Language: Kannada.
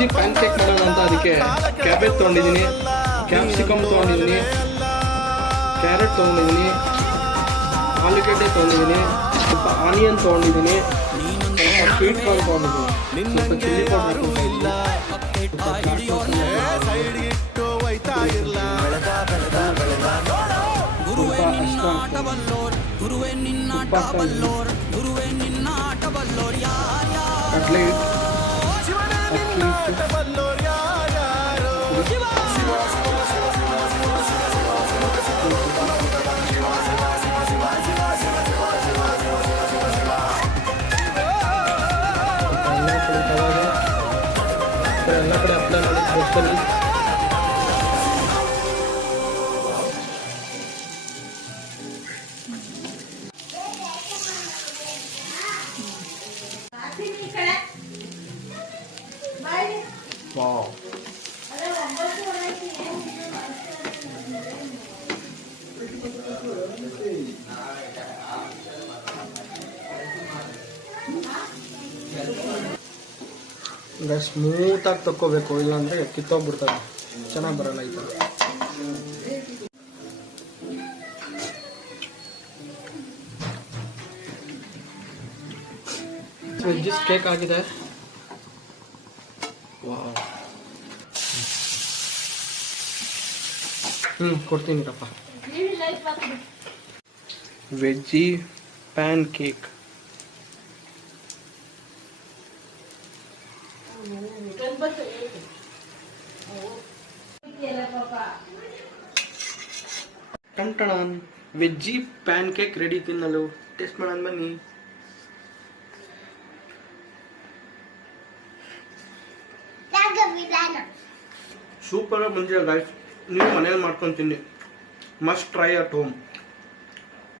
ವೆಜ್ಜಿ ಪ್ಯಾನ್ ಕೇಕ್ ಮಾಡೋಣ ಅಂತ ಅದಕ್ಕೆ ಕ್ಯಾಬೇಜ್ ತೊಗೊಂಡಿದ್ದೀನಿ, ಕ್ಯಾಪ್ಸಿಕಮ್ ತೊಗೊಂಡಿದ್ದೀನಿ, ಕ್ಯಾರೆಟ್ ತೊಗೊಂಡಿದ್ದೀನಿ, ಆಲೂಗಡ್ಡೆ ತೊಗೊಂಡಿದ್ದೀನಿ, ಸ್ವಲ್ಪ ಆನಿಯನ್ ತೊಗೊಂಡಿದ್ದೀನಿ, ಸ್ವಲ್ಪ ಸ್ವೀಟ್ ಕಾರ್ನ್ ತೊಗೊಂಡಿದ್ದೀನಿ, ಸ್ವಲ್ಪ ಚಿಲ್ಲಿ ಪೌಡರ್ ಕಟ್ಲೆ ಎಲ್ಲ ಕಡೆ ಅಪ್ಲೈ ಮಾಡಿ ಬಸ್ಸಲ್ಲಿ ವಾವ್. ಸ್ಮೂತಾಗಿ ತಕ್ಕೋಬೇಕು, ಇಲ್ಲಾಂದ್ರೆ ಕಿತ್ತೋಗ್ಬಿಡ್ತದೆ, ಚೆನ್ನಾಗಿ ಬರಲ್ಲ ಈ ಥರ. ವೆಜ್ಜಿಸ್ ಕೇಕ್ ಆಗಿದೆ. ಕೊಡ್ತೀನಿ ರಪ್ಪ. Veggie pancake. ಟನ್ ವೆಜ್ಜಿ ಪ್ಯಾನ್ ಕೇಕ್ ರೆಡಿ ತಿನ್ನಲು. ಟೇಸ್ಟ್ ಮಾಡೋಣ ಬನ್ನಿ. ಸೂಪರ್ ಬಂದಿದೆ ಗಾಯ್ಸ್, ನೀವು ಮನೇಲಿ ಮಾಡ್ಕೊಂಡು ತಿನ್ನಿ. Must try at home.